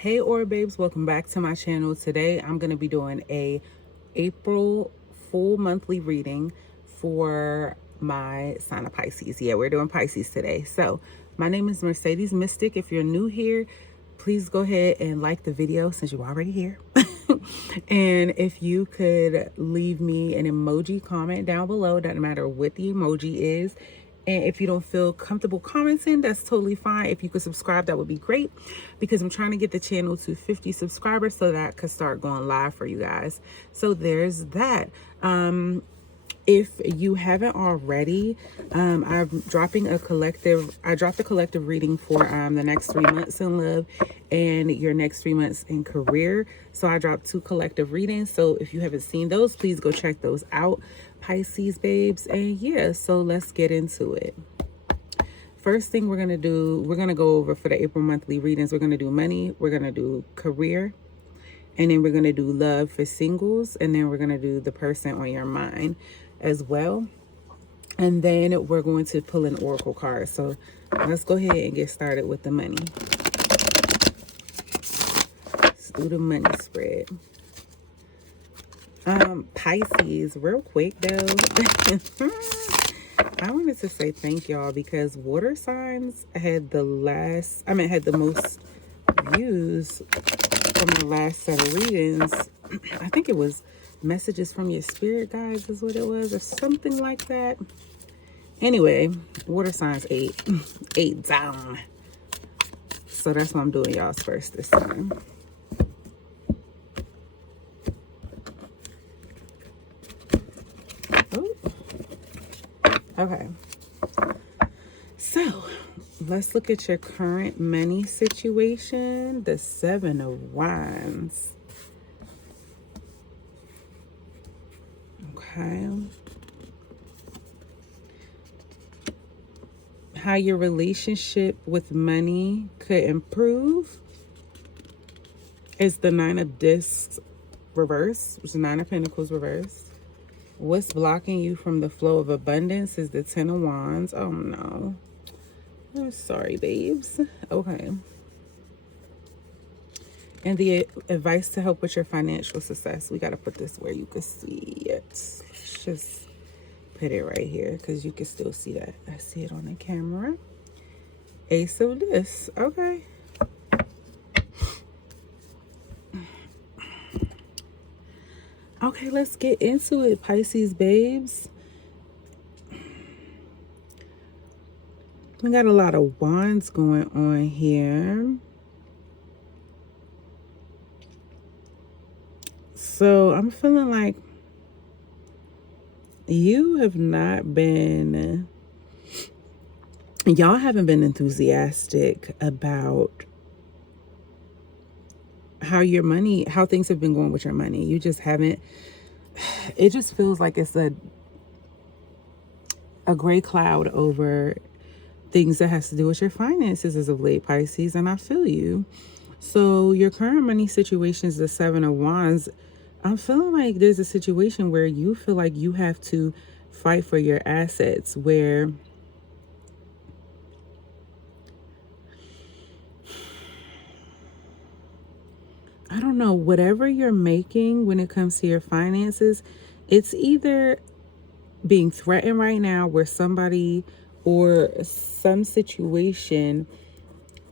Hey Aura babes, welcome back to my channel. Today I'm going to be doing a April full monthly reading for my sign of Pisces. Yeah, we're doing Pisces today. So my name is Mercedes Mystic. If you're new here, please go ahead and like the video since you're already here. And if you could leave me an emoji comment down below, doesn't matter what the emoji is. And if you don't feel comfortable commenting, that's totally fine. If you could subscribe, that would be great, because I'm trying to get the channel to 50 subscribers so that I could start going live for you guys. So there's that. If you haven't already, I'm dropping I dropped a collective reading for the next 3 months in love and your next 3 months in career. So I dropped 2 collective readings. So if you haven't seen those, please go check those out, Pisces babes. And yeah, so let's get into it. First thing we're going to do, we're going to go over for the April monthly readings. We're going to do money, we're going to do career, and then we're going to do love for singles, and then we're going to do the person on your mind as well. And then we're going to pull an oracle card. So let's go ahead and get started with the money. Let's do the money spread. Pisces, real quick though. I wanted to say thank y'all because water signs had the most views from the last set of readings. I think it was messages from your spirit guides is what it was, or something like that. Anyway, water signs 8 down. So that's why I'm doing y'all's first this time. Oh. Okay, so let's look at your current money situation. The 7 of Wands. Okay. How your relationship with money could improve is the 9 of Discs reverse, which is 9 of Pentacles reverse. What's blocking you from the flow of abundance is the 10 of Wands. Oh no. I'm sorry, babes. Okay. And the advice to help with your financial success. We got to put this where you can see it. Let's just put it right here because you can still see that. I see it on the camera. Ace of this. Okay. Okay, let's get into it, Pisces babes. We got a lot of wands going on here. So I'm feeling like y'all haven't been enthusiastic about how things have been going with your money. You just haven't. It just feels like it's a gray cloud over things that has to do with your finances as of late, Pisces, and I feel you. So your current money situation is the 7 of Wands. I'm feeling like there's a situation where you feel like you have to fight for your assets, where I don't know, whatever you're making when it comes to your finances, it's either being threatened right now where somebody or some situation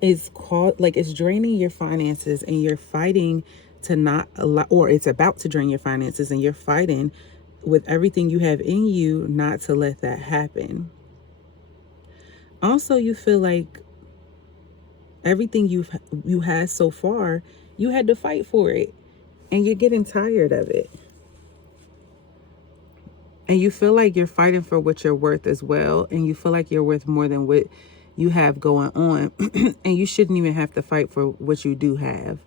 is called, like it's draining your finances and you're fighting to not allow, or it's about to drain your finances and you're fighting with everything you have in you not to let that happen. Also, you feel like everything you had so far, you had to fight for it and you're getting tired of it. And you feel like you're fighting for what you're worth as well. And you feel like you're worth more than what you have going on. And you shouldn't even have to fight for what you do have.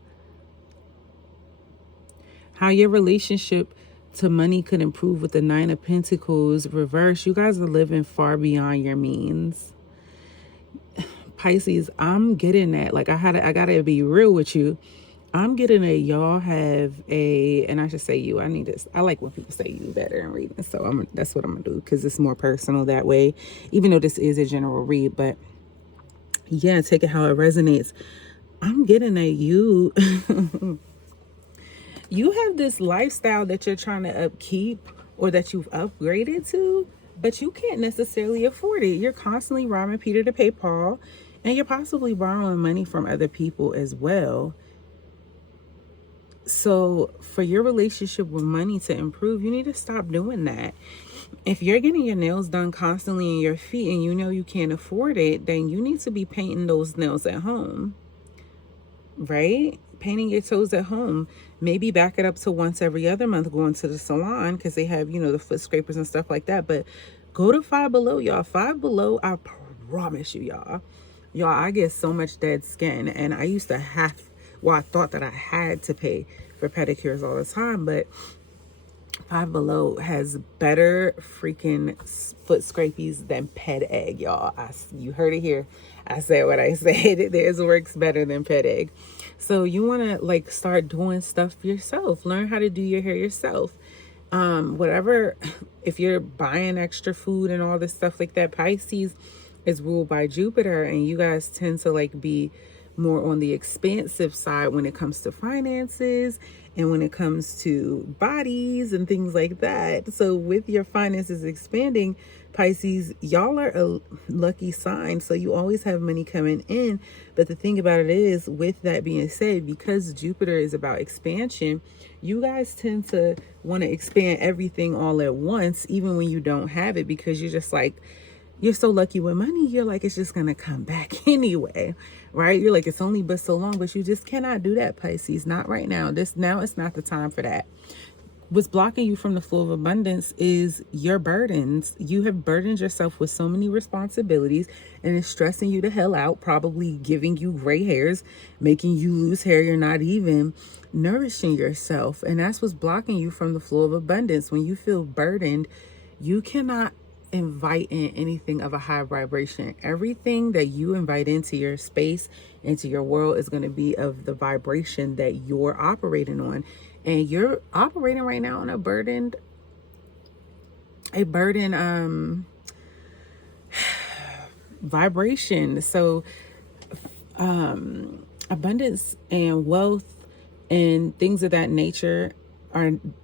How your relationship to money could improve with the 9 of Pentacles reverse. You guys are living far beyond your means. Pisces, I'm getting that. Like I gotta be real with you. I'm getting a y'all have a, and I should say you. I like when people say you better in reading. So that's what I'm gonna do because it's more personal that way. Even though this is a general read, but yeah, take it how it resonates. I'm getting at you. You have this lifestyle that you're trying to upkeep or that you've upgraded to, but you can't necessarily afford it. You're constantly robbing Peter to pay Paul, and you're possibly borrowing money from other people as well. So for your relationship with money to improve, you need to stop doing that. If you're getting your nails done constantly in your feet and you know you can't afford it, then you need to be painting those nails at home, right? Painting your toes at home. Maybe back it up to once every other month going to the salon, because they have, the foot scrapers and stuff like that. But go to Five Below, y'all. Five Below, I promise you, y'all. I get so much dead skin, and I used to I thought that I had to pay for pedicures all the time, but Five Below has better freaking foot scrapies than Ped Egg, y'all. You heard it here. I said what I said. Theirs works better than Ped Egg. So you want to start doing stuff yourself. Learn how to do your hair yourself. Whatever, if you're buying extra food and all this stuff like that, Pisces is ruled by Jupiter, and you guys tend to be more on the expansive side when it comes to finances and when it comes to bodies and things like that. So with your finances expanding, Pisces, y'all are a lucky sign. So you always have money coming in. But the thing about it is, with that being said, because Jupiter is about expansion, you guys tend to want to expand everything all at once, even when you don't have it, because you're just you're so lucky with money, you're like, it's just going to come back anyway, right? You're like, it's only but so long, but you just cannot do that, Pisces. Not right now. Now it's not the time for that. What's blocking you from the flow of abundance is your burdens. You have burdened yourself with so many responsibilities, and it's stressing you the hell out, probably giving you gray hairs, making you lose hair. You're not even nourishing yourself. And that's what's blocking you from the flow of abundance. When you feel burdened, you cannot invite in anything of a high vibration. Everything that you invite into your space, into your world, is going to be of the vibration that you're operating on. And you're operating right now on a burdened vibration. So abundance and wealth and things of that nature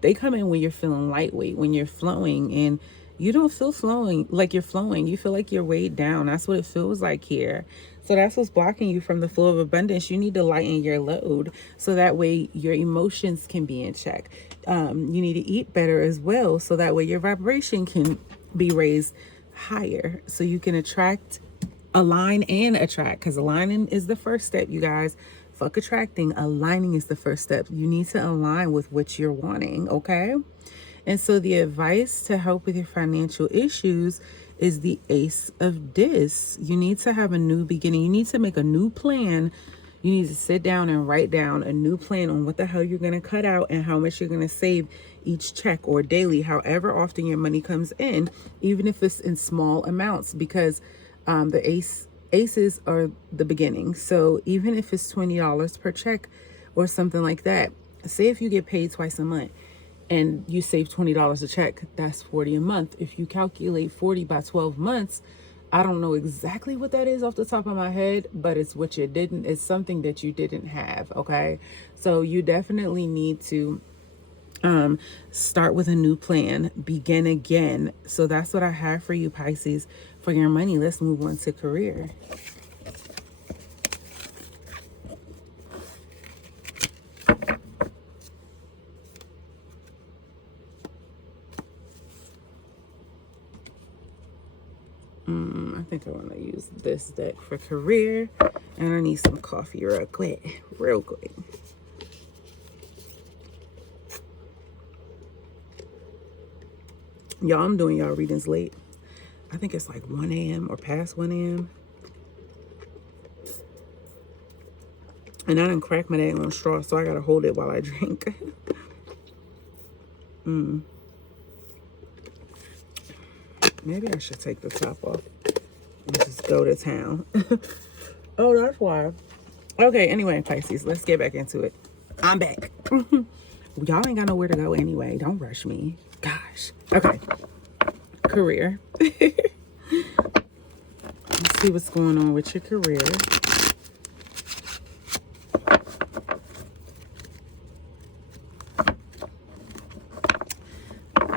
they come in when you're feeling lightweight, when you're flowing, and you don't feel flowing like you're flowing. You feel like you're weighed down. That's what it feels like here. So that's what's blocking you from the flow of abundance. You need to lighten your load so that way your emotions can be in check. You need to eat better as well, so that way your vibration can be raised higher, so you can align and attract, because aligning is the first step, you guys. Fuck attracting. Aligning is the first step. You need to align with what you're wanting, okay? And so the advice to help with your financial issues is the Ace of Discs. You need to have a new beginning. You need to make a new plan. You need to sit down and write down a new plan on what the hell you're going to cut out and how much you're going to save each check or daily, however often your money comes in, even if it's in small amounts, because the aces are the beginning. So even if it's $20 per check or something like that, say if you get paid twice a month and you save $20 a check, that's $40 a month. If you calculate 40 by 12 months, I don't know exactly what that is off the top of my head, but it's it's something that you didn't have, okay? So you definitely need to start with a new plan, begin again. So that's what I have for you, Pisces, for your money. Let's move on to career. I think I want to use this deck for career, and I need some coffee real quick. Y'all, I'm doing y'all readings late. I think it's like 1 a.m. or past 1 a.m. And I done cracked my egg on straw, so I gotta hold it while I drink. Maybe I should take the top off and just go to town. Oh, that's why. Okay, anyway, Pisces, let's get back into it. I'm back. Y'all ain't got nowhere to go anyway. Don't rush me. Gosh. Okay. Career. Let's see what's going on with your career.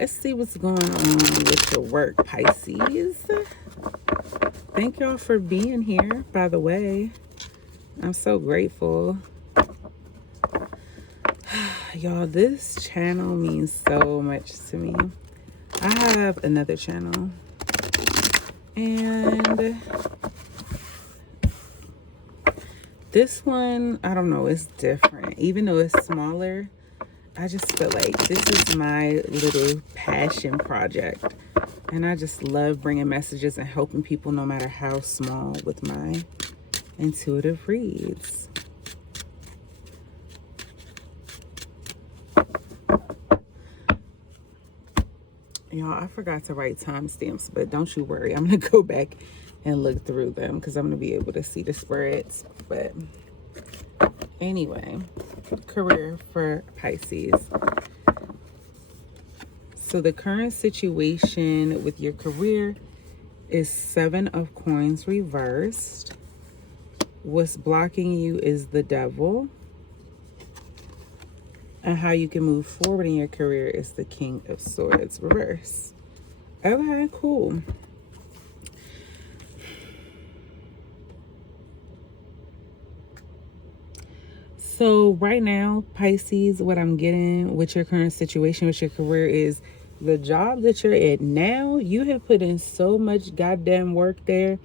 let's see what's going on with your work, Pisces. Thank y'all for being here, by the way. I'm so grateful. Y'all, this channel means so much to me. I have another channel, and this one, I don't know, it's different. Even though it's smaller, I just feel like this is my little passion project. And I just love bringing messages and helping people no matter how small with my intuitive reads. Y'all, I forgot to write timestamps, but don't you worry. I'm going to go back and look through them because I'm going to be able to see the spreads. But anyway, career for Pisces. So the current situation with your career is 7 of Coins reversed. What's blocking you is the Devil. And how you can move forward in your career is the King of Swords reverse. Okay, cool. So right now, Pisces, what I'm getting with your current situation with your career is the job that you're at now, you have put in so much goddamn work there,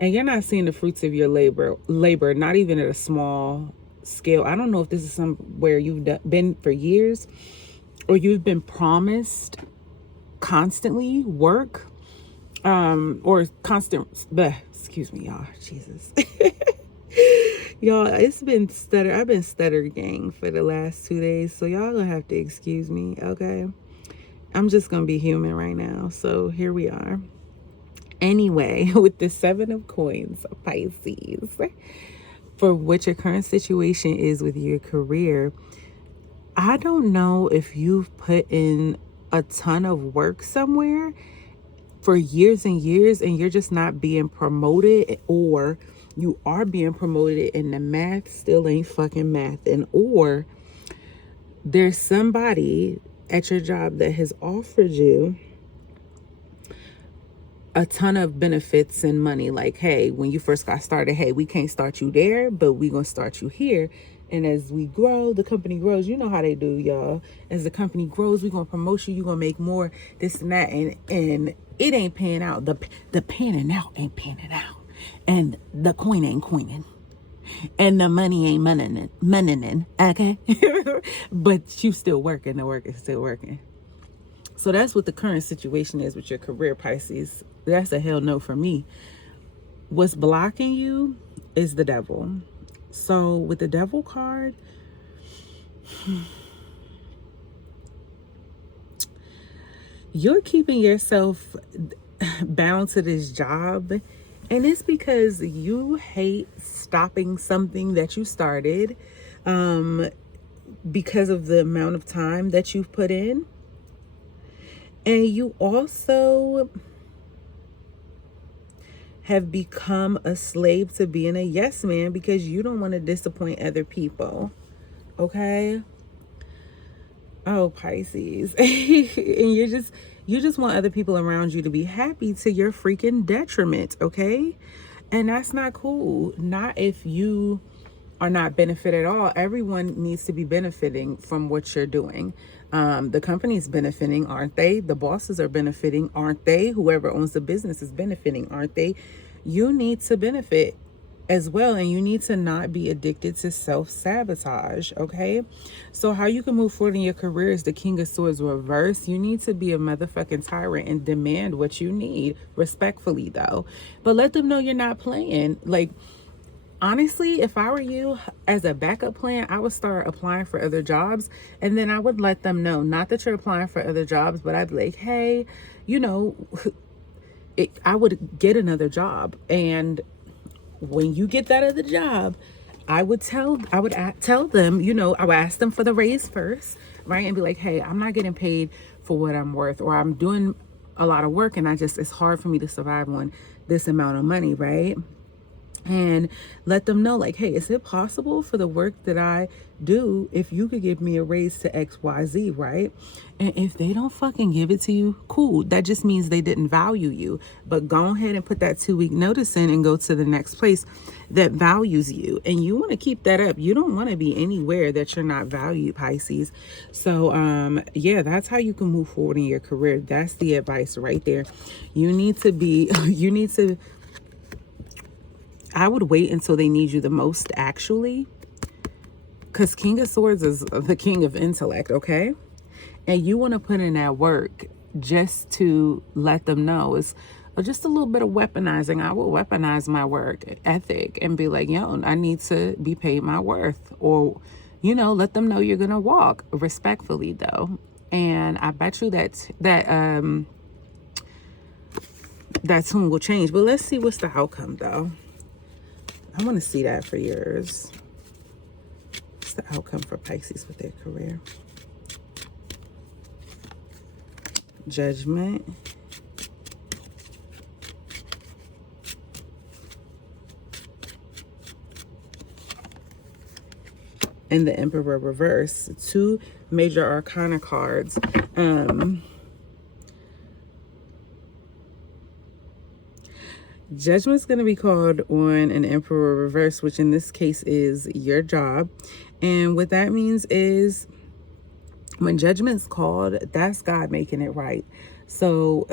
and you're not seeing the fruits of your labor, not even at a small scale. I don't know if this is somewhere you've been for years, or you've been promised constantly work, or constant, excuse me, y'all, Jesus. Y'all, it's been I've been stutter gang for the last 2 days, so y'all gonna have to excuse me, okay? I'm just gonna be human right now, so here we are. Anyway, with the 7 of Coins, Pisces, for what your current situation is with your career, I don't know if you've put in a ton of work somewhere for years and years and you're just not being promoted, or you are being promoted and the math still ain't fucking math, and or there's somebody at your job that has offered you a ton of benefits and money. Like, hey, when you first got started, hey, we can't start you there, but we gonna start you here. And as we grow, the company grows. You know how they do, y'all. As the company grows, we gonna promote you. You gonna make more, this and that, and it ain't paying out. The panning out ain't panning out, and the coin ain't coining, and the money ain't moneying, okay? But you still working. The work is still working. So that's what the current situation is with your career, Pisces. That's a hell no for me. What's blocking you is the Devil. So with the Devil card, you're keeping yourself bound to this job, and it's because you hate stopping something that you started, because of the amount of time that you've put in. And you also have become a slave to being a yes man because you don't want to disappoint other people. Okay? Oh, Pisces. And you just want other people around you to be happy to your freaking detriment, okay? And that's not cool. Not if you are not benefit at all. Everyone needs to be benefiting from what you're doing. The company's benefiting, aren't they? The bosses are benefiting, aren't they? Whoever owns the business is benefiting, aren't they? You need to benefit as well, and you need to not be addicted to self-sabotage, okay? So how you can move forward in your career is the King of Swords reverse. You need to be a motherfucking tyrant and demand what you need, respectfully though. But let them know you're not playing. Like, honestly, if I were you, as a backup plan, I would start applying for other jobs, and then I would let them know, not that you're applying for other jobs, but I'd be like, hey, you know, I would get another job, and when you get that other job, I would tell them, you know, I would ask them for the raise first, right? And be like, hey, I'm not getting paid for what I'm worth, or I'm doing a lot of work and it's hard for me to survive on this amount of money, right? and let them know, like, hey, is it possible for the work that I do, if you could give me a raise to XYZ, right? And if they don't fucking give it to you, cool. That just means they didn't value you. But go ahead and put that 2-week notice in and go to the next place that values you. And you want to keep that up. You don't want to be anywhere that you're not valued, Pisces. So, yeah, that's how you can move forward in your career. That's the advice right there. You need to be, I would wait until they need you the most, actually, because King of Swords is the king of intellect, okay? And you want to put in that work just to let them know. It's just a little bit of weaponizing. I will weaponize my work ethic and be like, yo, I need to be paid my worth. Or, let them know you're going to walk respectfully, though. And I bet you that tune will change. But let's see what's the outcome, though. I want to see that for yours. What's the outcome for Pisces with their career? Judgment. And the Emperor reverse. 2 major arcana cards. Judgment's going to be called on an Emperor reverse, which in this case is your job. And what that means is, when judgment's called, that's God making it right. So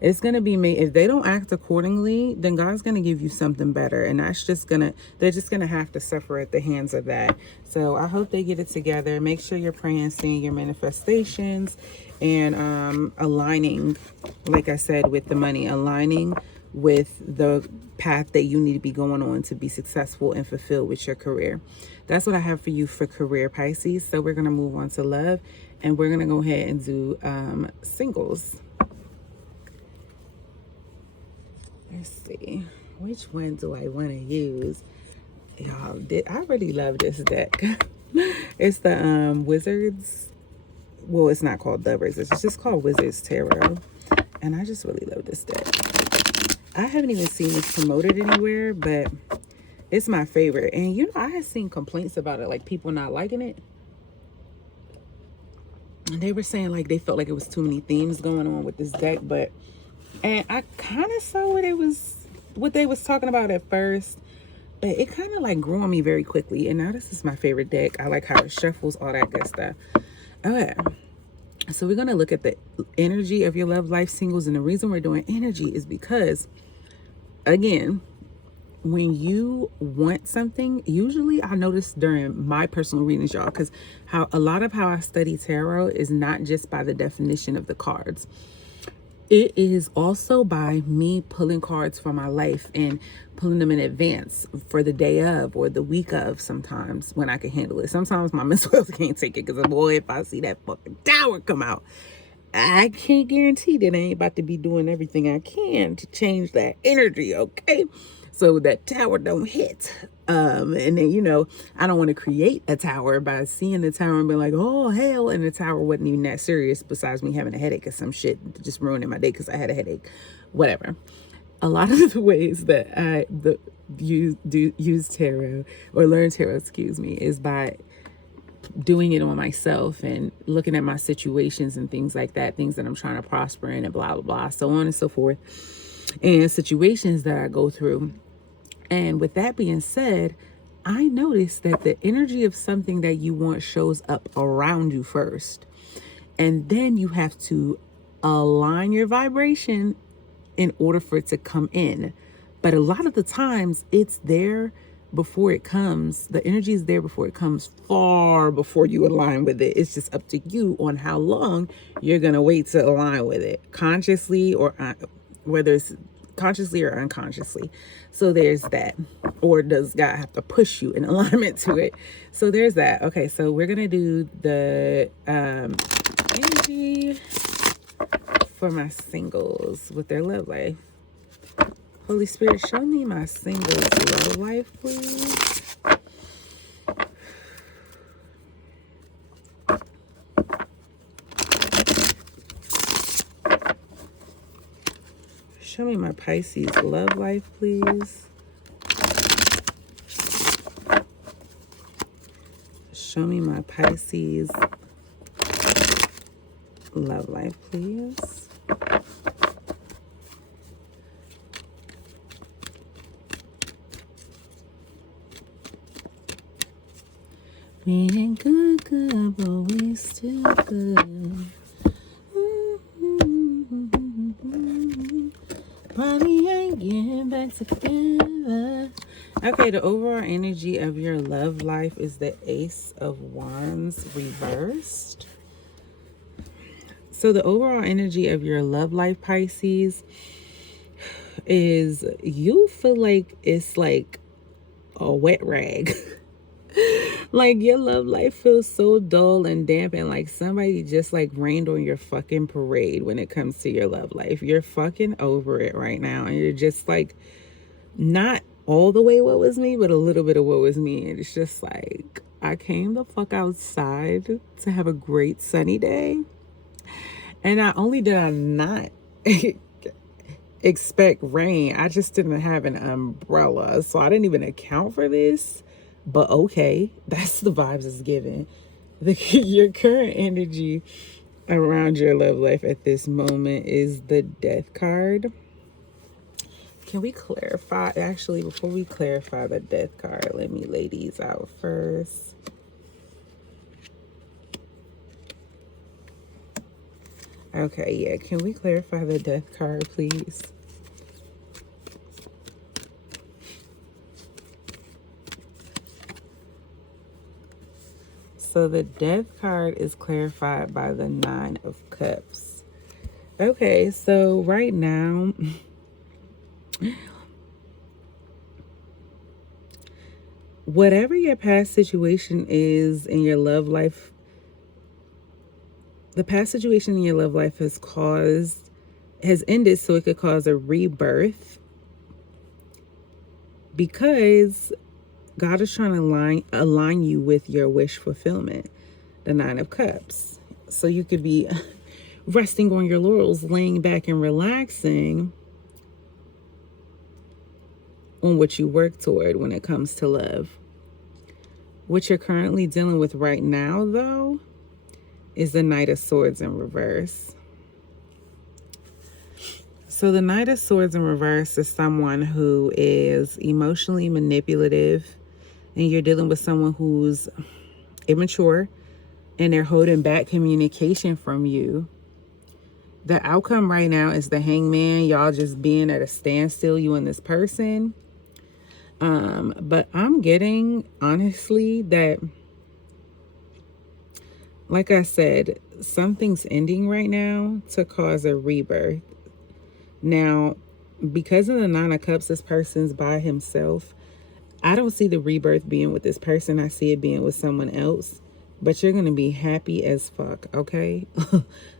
it's going to be made. If they don't act accordingly, then God's going to give you something better. And that's just they're just going to have to suffer at the hands of that. So I hope they get it together. Make sure you're praying, seeing your manifestations, and aligning, like I said, with the money, aligning with the path that you need to be going on to be successful and fulfilled with your career. That's what I have for you for career, Pisces. So we're going to move on to love, and we're going to go ahead and do singles. Let's see. Which one do I want to use? Y'all, I really love this deck. It's the Wizards. Well, it's not called the Wizards. It's just called Wizards Tarot. And I just really love this deck. I haven't even seen this promoted anywhere, but it's my favorite. And I had seen complaints about it, like people not liking it. And they were saying like they felt like it was too many themes going on with this deck, and I kind of saw what they was talking about at first, but it kind of like grew on me very quickly. And now this is my favorite deck. I like how it shuffles, all that good stuff. Okay. So we're going to look at the energy of your love life, singles. And the reason we're doing energy is because, again, when you want something, usually I notice during my personal readings, y'all, because a lot of how I study tarot is not just by the definition of the cards. It is also by me pulling cards for my life and pulling them in advance for the day of or the week of, sometimes when I can handle it. Sometimes my mental health can't take it, because boy, if I see that fucking tower come out, I can't guarantee that I ain't about to be doing everything I can to change that energy, okay? So that tower don't hit. And then, I don't want to create a tower by seeing the tower and being like, oh, hell. And the tower wasn't even that serious, besides me having a headache or some shit, just ruining my day because I had a headache. Whatever. A lot of the ways that I use tarot, or learn tarot, is by doing it on myself and looking at my situations and things like that, things that I'm trying to prosper in, and blah, blah, blah, so on and so forth, and situations that I go through. And with that being said, I noticed that the energy of something that you want shows up around you first. And then you have to align your vibration in order for it to come in. But a lot of the times it's there before it comes. The energy is there before it comes, far before you align with it. It's just up to you on how long you're going to wait to align with it, consciously or whether it's consciously or unconsciously. So there's that. Or does God have to push you in alignment to it? So there's that. Okay, so we're gonna do the energy for my singles with their love life. Holy Spirit, show me my singles love life, please. Show me my Pisces love life, please. Show me my Pisces love life, please. We ain't good, but we still good. Probably ain't getting back together. Okay, the overall energy of your love life is the Ace of Wands reversed. So the overall energy of your love life, Pisces, is you feel like it's like a wet rag. Like your love life feels so dull and damp, and like somebody just like rained on your fucking parade when it comes to your love life. You're fucking over it right now, and you're just like not all the way what was me, but a little bit of what was me. And it's just like, I came the fuck outside to have a great sunny day, and not only did I not expect rain, I just didn't have an umbrella, so I didn't even account for this. But okay, that's the vibes it's giving. Your current energy around your love life at this moment is the Death card. Can we clarify? Actually, before we clarify the Death card, let me lay these out first. Okay, yeah. Can we clarify the Death card, please? So the Death card is clarified by the Nine of Cups. Okay, so right now, whatever your past situation is in your love life, the past situation in your love life has ended so it could cause a rebirth, because God is trying to align you with your wish fulfillment, the Nine of Cups. So you could be resting on your laurels, laying back and relaxing on what you work toward when it comes to love. What you're currently dealing with right now, though, is the Knight of Swords in reverse. So the Knight of Swords in reverse is someone who is emotionally manipulative, and you're dealing with someone who's immature and they're holding back communication from you. The outcome right now is the Hangman. Y'all just being at a standstill, you and this person. But I'm getting, honestly, that, like I said, something's ending right now to cause a rebirth. Now, because of the Nine of Cups, this person's by himself. I don't see the rebirth being with this person. I see it being with someone else. But you're going to be happy as fuck, okay?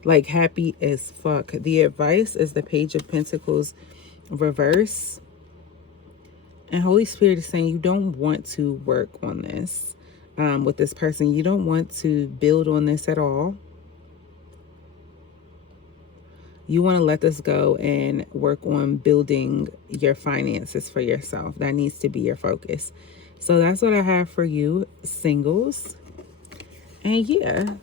Like happy as fuck. The advice is the Page of Pentacles reverse. And Holy Spirit is saying you don't want to work on this with this person. You don't want to build on this at all. You want to let this go and work on building your finances for yourself. That needs to be your focus. So that's what I have for you, singles. And yeah,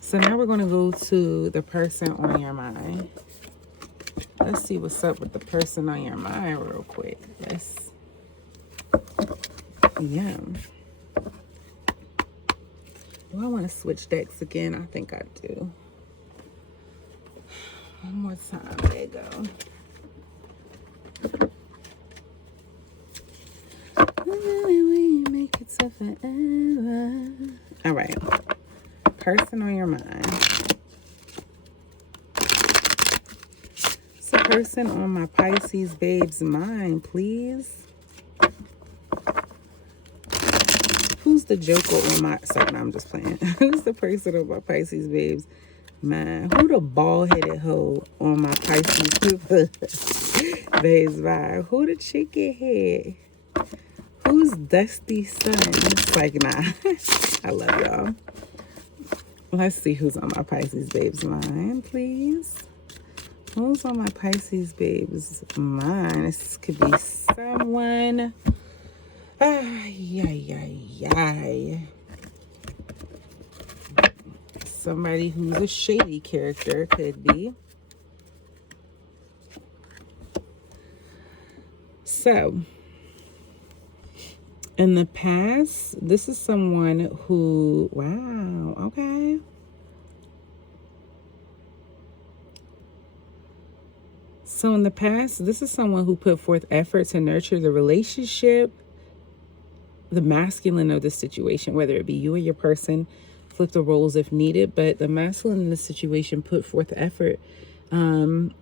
so now we're going to go to the person on your mind. Let's see what's up with the person on your mind real quick. Yeah. Do I want to switch decks again? I think I do. One more time. There you go. We make it so forever. All right. Person on your mind. So person on my Pisces babe's mind, please. Who's the joker on my... Sorry, no, I'm just playing. Who's the person on my Pisces babe's mind? Who the bald-headed hoe on my Pisces babe's mind? Who the chicken head? Who's Dusty Sun? It's like, nah. I love y'all. Let's see who's on my Pisces babe's mind, please. Who's on my Pisces babe's mind? This could be someone... somebody who's a shady character, could be. So, in the past, this is someone who, wow, okay. So in the past, this is someone who put forth effort to nurture the relationship, the masculine of the situation, whether it be you or your person, flip the roles if needed, but the masculine in the situation put forth effort in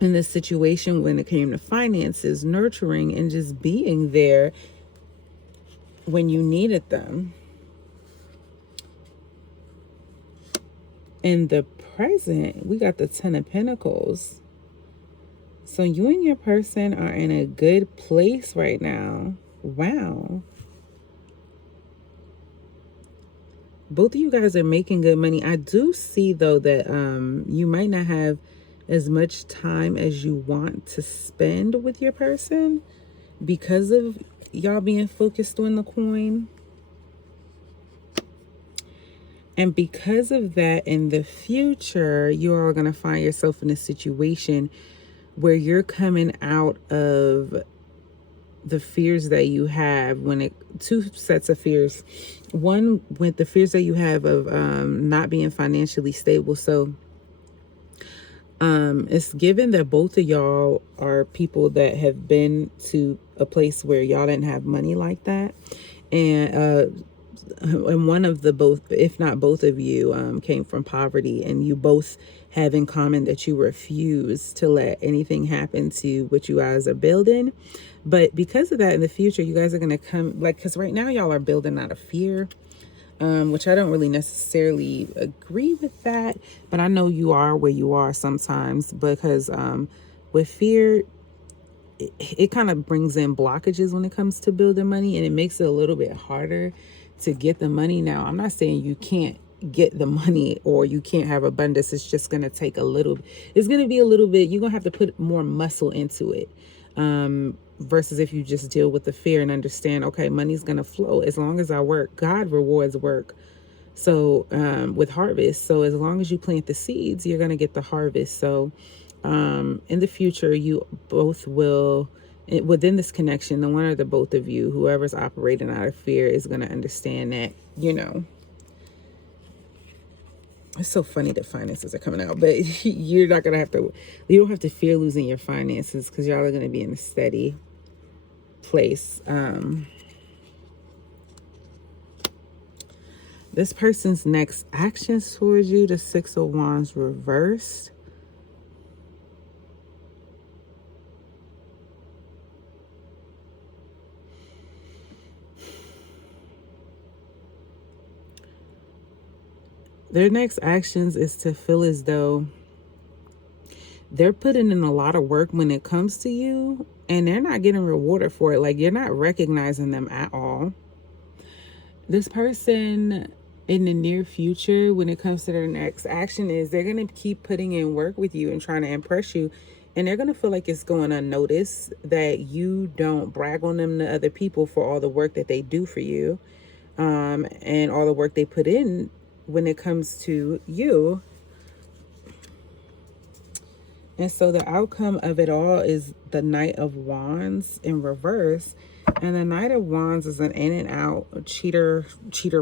this situation when it came to finances, nurturing, and just being there when you needed them. In the present, we got the Ten of Pentacles. So you and your person are in a good place right now. Wow. Both of you guys are making good money. I do see, though, that you might not have as much time as you want to spend with your person because of y'all being focused on the coin. And because of that, in the future, you are going to find yourself in a situation where you're coming out of the fears that you have two sets of fears. One with the fears that you have of not being financially stable. So it's given that both of y'all are people that have been to a place where y'all didn't have money like that. And one of the both, if not both of you, came from poverty, and you both have in common that you refuse to let anything happen to what you guys are building. But because of that, in the future, you guys are going to come, like, because right now y'all are building out of fear, which I don't really necessarily agree with that. But I know you are where you are sometimes because with fear, it kind of brings in blockages when it comes to building money, and it makes it a little bit harder to get the money. Now, I'm not saying you can't get the money or you can't have abundance. It's just going to take it's going to be a little bit, you're going to have to put more muscle into it. Versus if you just deal with the fear and understand, okay, money's going to flow as long as I work. God rewards work. So, with harvest. So as long as you plant the seeds, you're going to get the harvest. So, in the future, you both will, within this connection, the one or the both of you, whoever's operating out of fear, is going to understand that, it's so funny that finances are coming out, but you're not going to you don't have to fear losing your finances because y'all are going to be in a steady place. This person's next actions towards you, the Six of Wands reversed. Their next actions is to feel as though they're putting in a lot of work when it comes to you, and they're not getting rewarded for it. Like, you're not recognizing them at all. This person in the near future, when it comes to their next action, is they're going to keep putting in work with you and trying to impress you. And they're going to feel like it's going unnoticed, that you don't brag on them to other people for all the work that they do for you, and all the work they put in when it comes to you. And so the outcome of it all is the Knight of Wands in reverse. And the Knight of Wands is an in and out cheater,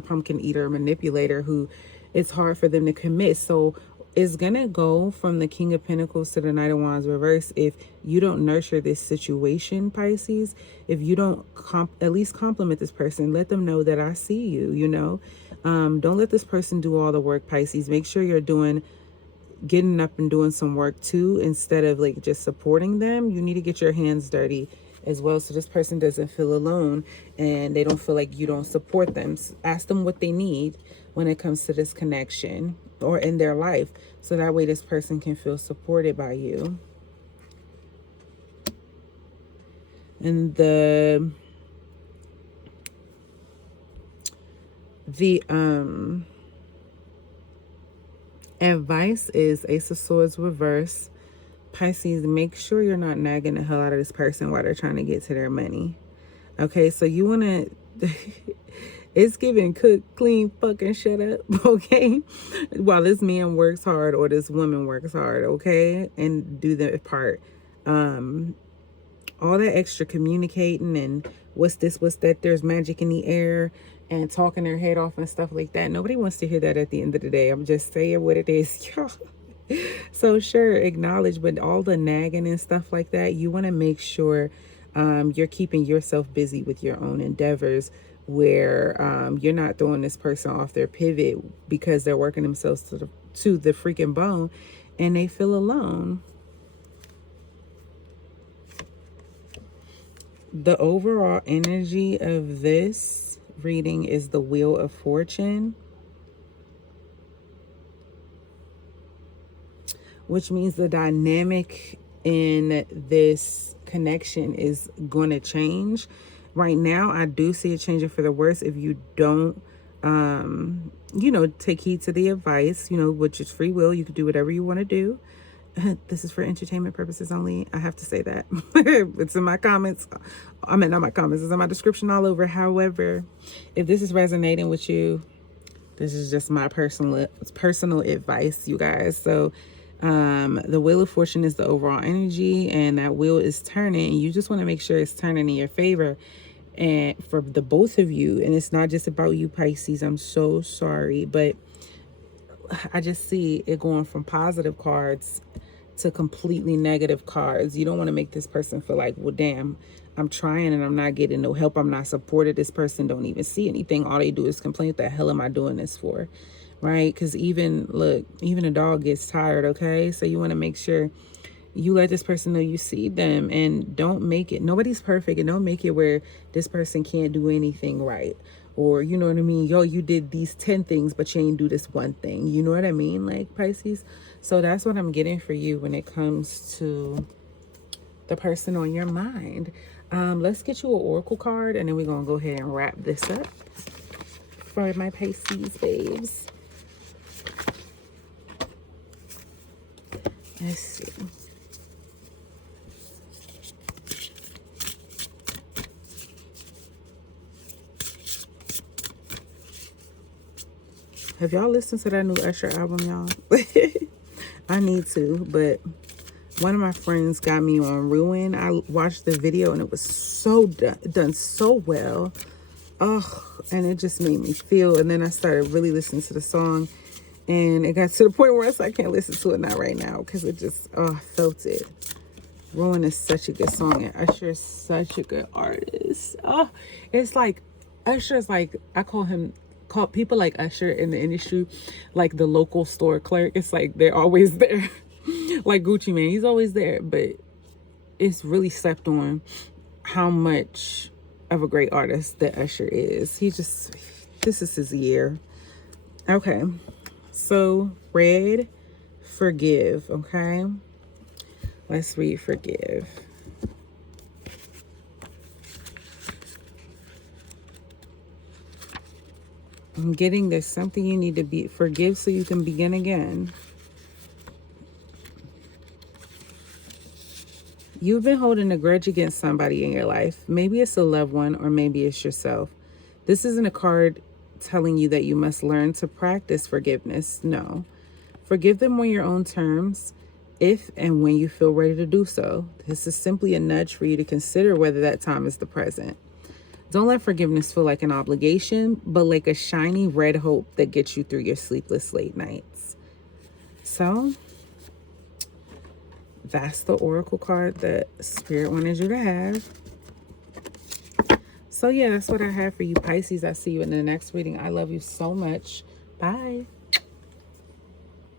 pumpkin eater, manipulator who it's hard for them to commit. So it's going to go from the King of Pentacles to the Knight of Wands reverse if you don't nurture this situation, Pisces. If you don't at least compliment this person, let them know that I see you, Don't let this person do all the work, Pisces. Make sure you're getting up and doing some work too, instead of like just supporting them. You need to get your hands dirty as well, so this person doesn't feel alone and they don't feel like you don't support them. Ask them what they need when it comes to this connection or in their life, so that way this person can feel supported by you. And the advice is Ace of Swords reverse. Pisces, make sure you're not nagging the hell out of this person while they're trying to get to their money. Okay, so you want to It's giving cook, clean, fucking shut up, okay? While this man works hard or this woman works hard, okay? And do their part. All that extra communicating and what's this, what's that, there's magic in the air and talking their head off and stuff like that. Nobody wants to hear that at the end of the day. I'm just saying what it is, y'all. So sure, acknowledge, but all the nagging and stuff like that, you want to make sure you're keeping yourself busy with your own endeavors, where you're not throwing this person off their pivot because they're working themselves to the freaking bone and they feel alone. The overall energy of this reading is the Wheel of Fortune, which means the dynamic in this connection is going to change. Right now, I do see it changing for the worse if you don't, take heed to the advice, which is free will. You can do whatever you want to do. This is for entertainment purposes only. I have to say that. It's in my comments. I mean, not my comments. It's in my description all over. However, if this is resonating with you, this is just my personal advice, you guys. So the Wheel of Fortune is the overall energy, and that wheel is turning. You just want to make sure it's turning in your favor, and for the both of you. And it's not just about you, Pisces. I'm so sorry, but I just see it going from positive cards to completely negative cards. You don't want to make this person feel like, well, damn, I'm trying and I'm not getting no help. I'm not supported. This person don't even see anything. All they do is complain. What the hell am I doing this for? Right? Because even a dog gets tired, okay? So you want to make sure you let this person know you see them, and don't make it, nobody's perfect, and don't make it where this person can't do anything right. Or, you know what I mean? Yo, you did these 10 things, but you ain't do this one thing. You know what I mean? Like, Pisces. So that's what I'm getting for you when it comes to the person on your mind. Let's get you an oracle card, and then we're going to go ahead and wrap this up for my Pisces babes. Let's see. Have y'all listened to that new Usher album, y'all? I need to, but one of my friends got me on Ruin. I watched the video and it was so done so well. Oh, and it just made me feel. And then I started really listening to the song, and it got to the point where I said I can't listen to it not right now because it just, I felt it. Ruin is such a good song, and Usher is such a good artist. Oh, it's like Usher's like, I call people like Usher in the industry like the local store clerk. It's like they're always there. Like Gucci Mane, he's always there, but it's really slept on how much of a great artist that Usher is. This is his year. Okay, so red, forgive. Okay, let's read forgive. I'm getting there's something you need to forgive so you can begin again. You've been holding a grudge against somebody in your life. Maybe it's a loved one, or maybe it's yourself. This isn't a card telling you that you must learn to practice forgiveness. No. Forgive them on your own terms, if and when you feel ready to do so. This is simply a nudge for you to consider whether that time is the present. Don't let forgiveness feel like an obligation, but like a shiny red hope that gets you through your sleepless late nights. So that's the oracle card that Spirit wanted you to have. So yeah, that's what I have for you, Pisces. I see you in the next reading. I love you so much. Bye.